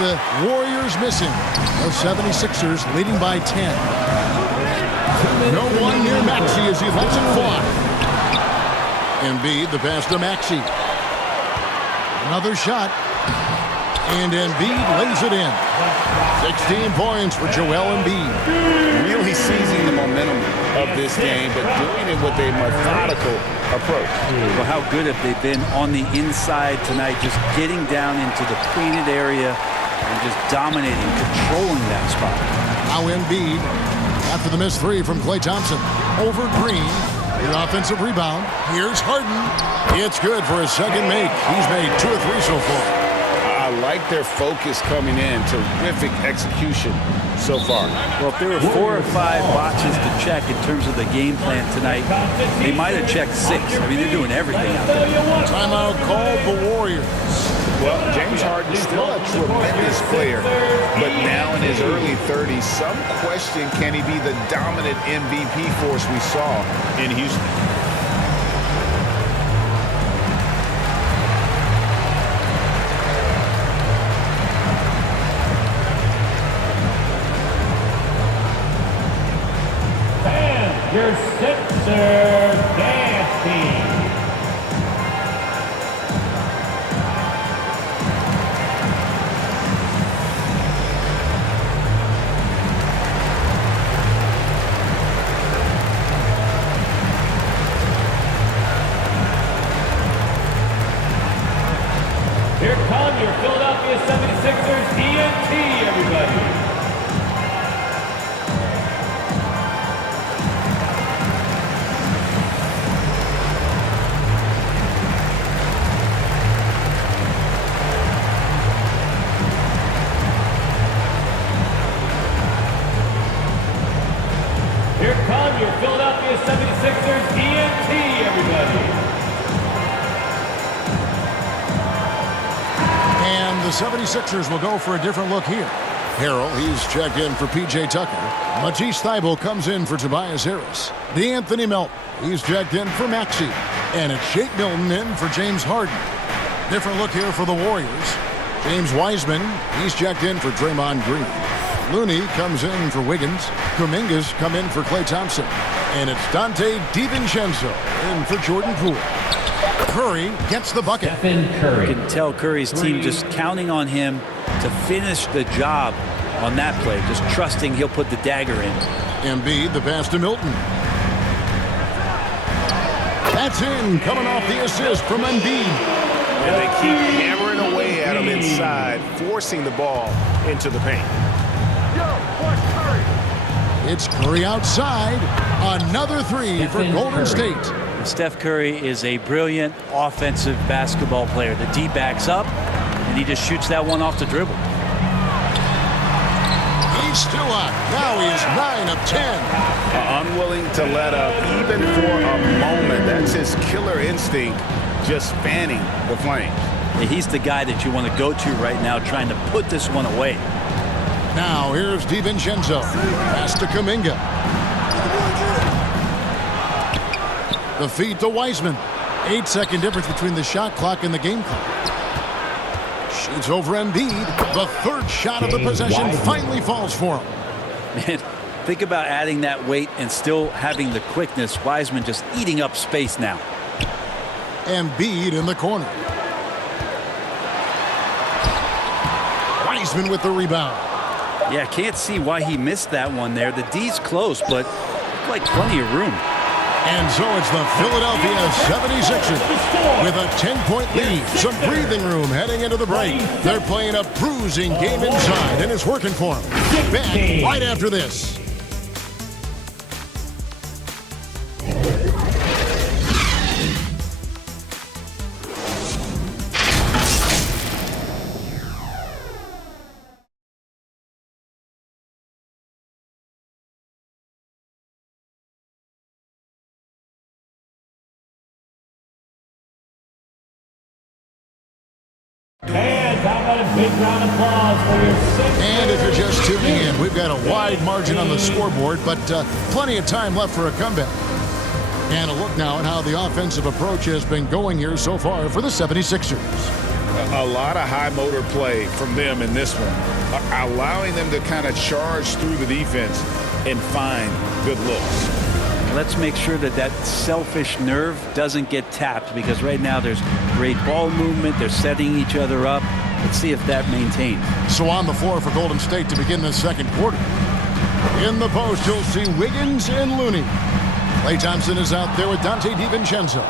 the Warriors missing. The 76ers leading by 10. No one near Maxey as he lets it fly. Embiid, the pass to Maxey. Another shot. And Embiid lays it in. 16 points for Joel Embiid. Really seizing the momentum of this game, but doing it with a methodical approach. Well, how good have they been on the inside tonight, just getting down into the painted area and just dominating, controlling that spot. Now Embiid, after the missed three from Klay Thompson. Over Green. The offensive rebound. Here's Harden. It's good for his second make. He's made 2 or 3 so far. I like their focus coming in. Terrific execution so far. Well, if there were 4 or 5 boxes to check in terms of the game plan tonight, they might have checked 6. I mean, they're doing everything out there. Timeout called the Warriors. Well, James Harden is still a tremendous player, but now in his early 30s, some question, can he be the dominant MVP force we saw in Houston? Your Sixers dance team. Here come your Philadelphia 76ers TNT, everybody. Here come your Philadelphia 76ers TNT, everybody. And the 76ers will go for a different look here. Harrell, he's checked in for P.J. Tucker. Matisse Thybulle comes in for Tobias Harris. DeAnthony Melton, he's checked in for Maxey. And it's Shake Milton in for James Harden. Different look here for the Warriors. James Wiseman, he's checked in for Draymond Green. Looney comes in for Wiggins. Kuminga's come in for Klay Thompson. And it's Dante DiVincenzo in for Jordan Poole. Curry gets the bucket. Stephen Curry. You can tell Curry's team just counting on him to finish the job on that play, just trusting he'll put the dagger in. Embiid, the pass to Milton. That's in, coming off the assist from Embiid. And they keep hammering away at him inside, forcing the ball into the paint. It's Curry outside. Another three for Golden State. Steph Curry is a brilliant offensive basketball player. The D backs up, and he just shoots that one off the dribble. He's still up. Now he is 9 of 10. Unwilling to let up, even for a moment. That's his killer instinct, just fanning the flames. He's the guy that you want to go to right now, trying to put this one away. Now here's DiVincenzo. Pass to Kuminga. The feed to Wiseman. 8-second difference between the shot clock and the game clock. Shoots over Embiid. The third shot of the possession finally falls for him. Man, think about adding that weight and still having the quickness. Wiseman just eating up space now. Embiid in the corner. Wiseman with the rebound. Yeah, can't see why he missed that one there. The D's close, but like plenty of room. And so it's the Philadelphia 76ers with a 10-point lead. Some breathing room heading into the break. They're playing a bruising game inside, and it's working for them. Back right after this. And how about a big round of applause for your Sixers? And if you're just tuning in, we've got a wide margin on the scoreboard, but plenty of time left for a comeback. And a look now at how the offensive approach has been going here so far for the 76ers. A lot of high motor play from them in this one, allowing them to kind of charge through the defense and find good looks. Let's make sure that that selfish nerve doesn't get tapped, because right now there's great ball movement. They're setting each other up. Let's see if that maintains. So on the floor for Golden State to begin the second quarter. In the post, you'll see Wiggins and Looney. Klay Thompson is out there with Dante DiVincenzo.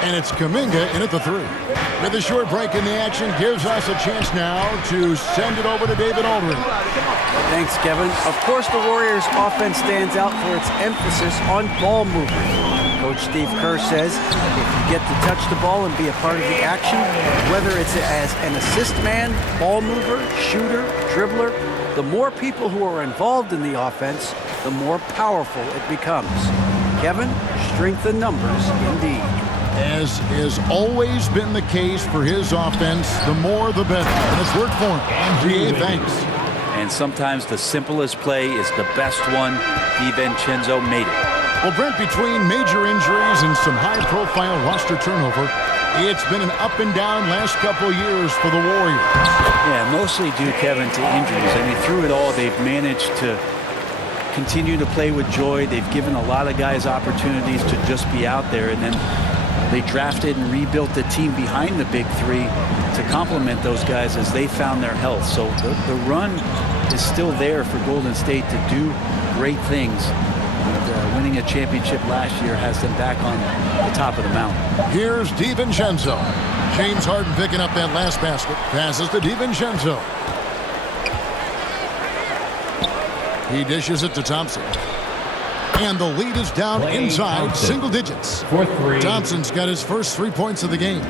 And it's Kuminga in at the three. With a short break in the action, gives us a chance now to send it over to David Aldridge. Thanks, Kevin. Of course, the Warriors' offense stands out for its emphasis on ball movement. Coach Steve Kerr says if you get to touch the ball and be a part of the action, whether it's as an assist man, ball mover, shooter, dribbler, the more people who are involved in the offense, the more powerful it becomes. Kevin, strength in numbers indeed. As has always been the case for his offense, the more the better. And it's worked for him. GA, thanks. And sometimes the simplest play is the best one. DiVincenzo made it. Well, Brent, between major injuries and some high-profile roster turnover, it's been an up and down last couple years for the Warriors. Yeah, mostly due, Kevin, to injuries. I mean, through it all, they've managed to continue to play with joy. They've given a lot of guys opportunities to just be out there, and then they drafted and rebuilt the team behind the big three to complement those guys as they found their health. So the run is still there for Golden State to do great things. And, winning a championship last year has them back on the top of the mountain. Here's DiVincenzo. James Harden picking up that last basket. Passes to DiVincenzo. He dishes it to Thompson. And the lead is down inside single digits. Thompson's got his first 3 points of the game.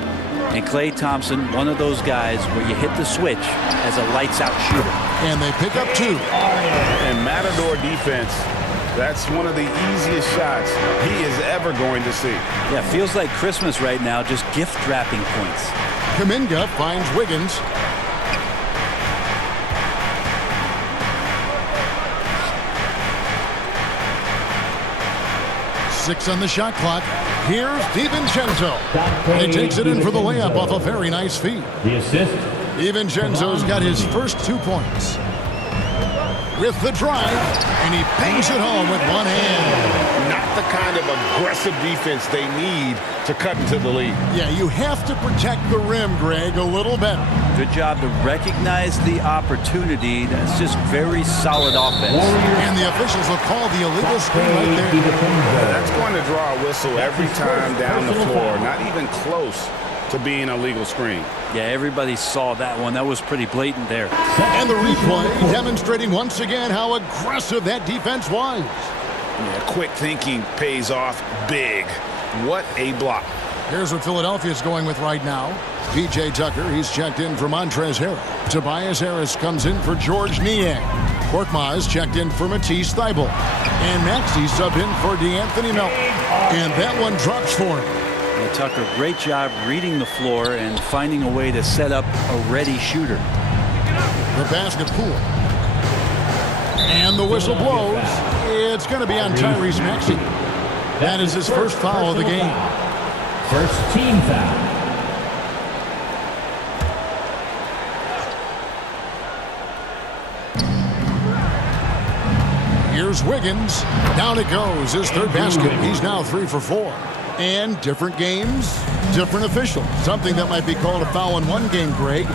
And Klay Thompson, one of those guys where you hit the switch as a lights-out shooter. And they pick up 2. And Matador defense, that's one of the easiest shots he is ever going to see. Yeah, feels like Christmas right now, just gift-wrapping points. Kuminga finds Wiggins. Six on the shot clock. Here's DiVincenzo. And he takes it in for the layup off a very nice feed. The assist. DiVincenzo's got his first 2 points. With the drive, and he bangs it home with one hand. Not the kind of aggressive defense they need to cut into the lead. Yeah, you have to protect the rim, Greg, a little better. Good job to recognize the opportunity. That's just very solid offense. And the officials will call the illegal screen right there. That's going to draw a whistle every time down the floor. Not even close to being a legal screen. Yeah, everybody saw that one. That was pretty blatant there. And the replay demonstrating once again how aggressive that defense was. Yeah, quick thinking pays off big. What a block. Here's what Philadelphia's going with right now. P.J. Tucker, he's checked in for Montrezl Harrell. Tobias Harris comes in for George Niang. Korkmaz checked in for Matisse Thybulle. And Maxey subbed in for DeAnthony Melton. And that one drops for him. Yeah, Tucker, great job reading the floor and finding a way to set up a ready shooter. The basket pool. And the whistle blows. It's going to be on Tyrese Maxey. That is his first foul of the game. First team foul. Here's Wiggins. Down it goes. His third basket. He's now 3 for 4. And different games, different officials. Something that might be called a foul in one game, Greg,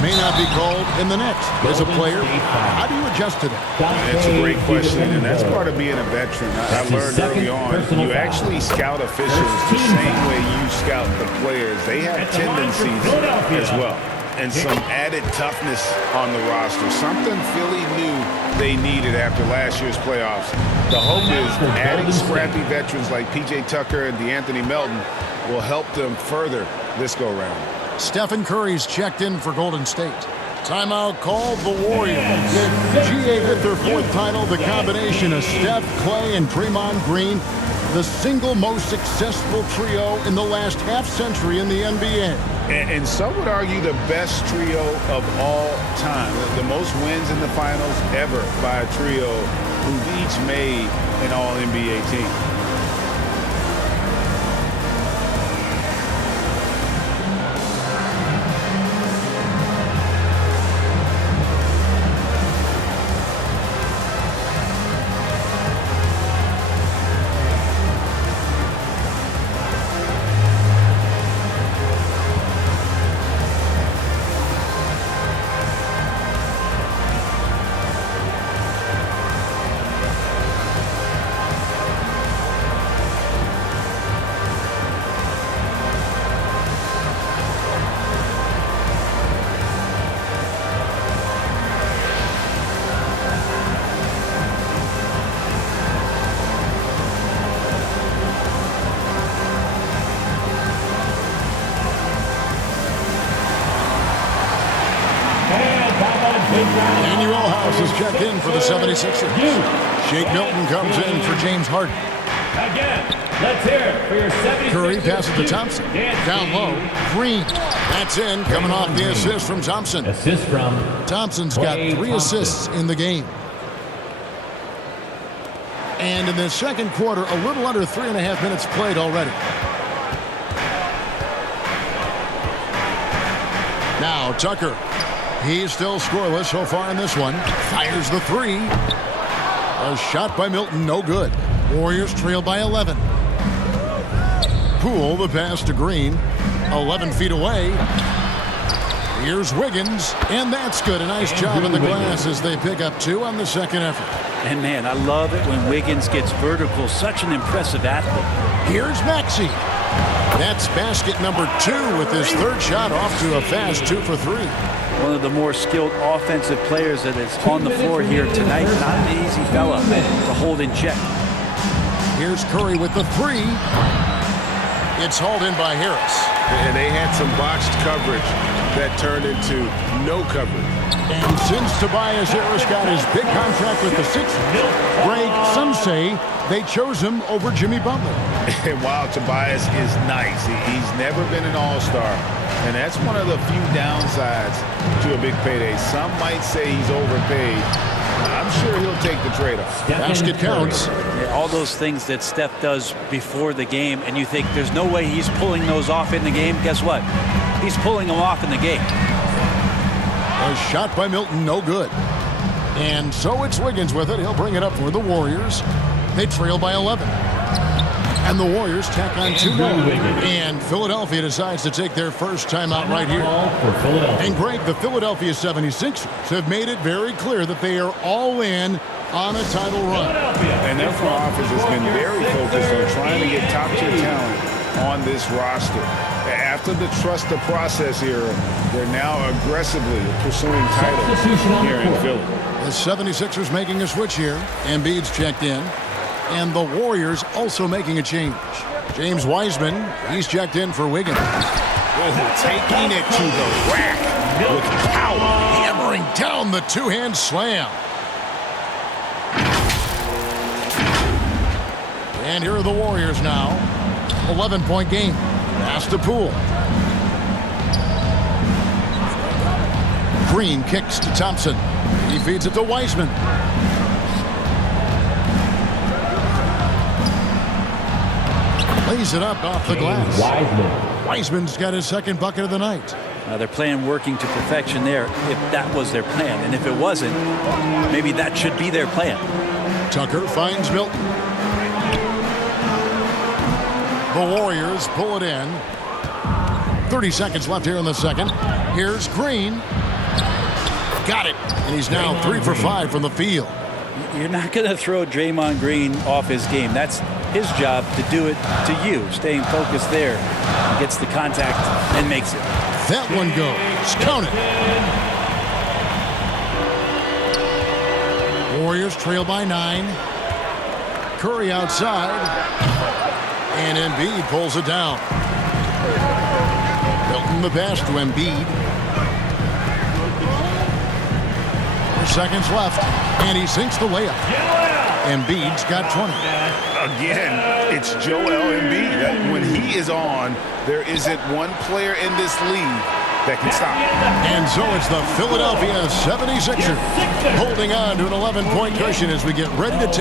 may not be called in the next. As a player, how do you adjust to that? That's a great question, and that's part of being a veteran. I learned early on, you actually scout officials the same way you scout the players. They have tendencies as well, and some added toughness on the roster. Something Philly knew they needed after last year's playoffs. The hope is adding scrappy veterans like P.J. Tucker and DeAnthony Melton will help them further this go-round. Stephen Curry's checked in for Golden State. Timeout called the Warriors. GA with their 4th title, the combination of Steph, Klay, and Draymond Green, the single most successful trio in the last half-century in the NBA. And some would argue the best trio of all time. The most wins in the finals ever by a trio who've each made an All-NBA team. Manuel House is checked in for the 76ers. Shake Milton comes in for James Harden. Again, let's hear it for your 76ers. Curry passes to Thompson. Down low, Green. That's in, coming off the assist from Thompson. Assist from Thompson's got 3 assists in the game. And in the second quarter, a little under 3.5 minutes played already. Now Tucker. He's still scoreless so far in this one. Fires the 3. A shot by Milton, no good. Warriors trail by 11. Poole, the pass to Green. 11 feet away. Here's Wiggins, and that's good. A nice job in the glass as they pick up 2 on the second effort. And man, I love it when Wiggins gets vertical. Such an impressive athlete. Here's Maxey. That's basket number 2 with his 3rd shot off to a fast 2 for 3. One of the more skilled offensive players that is on the floor here tonight. Not an easy fella to hold in check. Here's Curry with the 3. It's hauled in by Harris. And they had some boxed coverage that turned into no coverage. And since Tobias Harris got his big contract with the Sixers, Greg, some say they chose him over Jimmy Butler. And while Tobias is nice, he's never been an all-star. And that's one of the few downsides to a big payday. Some might say he's overpaid. I'm sure he'll take the trade-off. Basket counts. Yeah, all those things that Steph does before the game, and you think there's no way he's pulling those off in the game. Guess what? He's pulling them off in the game. A shot by Milton, no good. And so it's Wiggins with it. He'll bring it up for the Warriors. They trail by 11. And the Warriors tack on 2 more. And Philadelphia decides to take their first timeout right here. And Greg, the Philadelphia 76ers have made it very clear that they are all in on a title run. And their front office has been very focused on trying to get top-tier talent on this roster. After the trust the process era, they're now aggressively pursuing titles here in Philly. The 76ers making a switch here. Embiid's checked in. And the Warriors also making a change. James Wiseman, he's checked in for Wiggins. Taking it to the rack with power. Hammering down the 2-hand slam. And here are the Warriors now. 11-point game. Pass to Poole. Green kicks to Thompson. He feeds it to Wiseman. Lays it up off the glass. Wiseman's got his 2nd bucket of the night. They're playing working to perfection there if that was their plan. And if it wasn't, maybe that should be their plan. Tucker finds Milton. The Warriors pull it in. 30 seconds left here in the second. Here's Green. Got it. And he's now 3 for 5 from the field. You're not going to throw Draymond Green off his game. That's his job to do it to you. Staying focused there. He gets the contact and makes it. That one goes. Count it. Warriors trail by 9. Curry outside. And Embiid pulls it down. Milton the pass to Embiid. 4 seconds left. And he sinks the layup. Embiid's got 20. Again, it's Joel Embiid. When he is on, there isn't one player in this league that can stop him. And so it's the Philadelphia 76ers holding on to an 11-point cushion as we get ready to take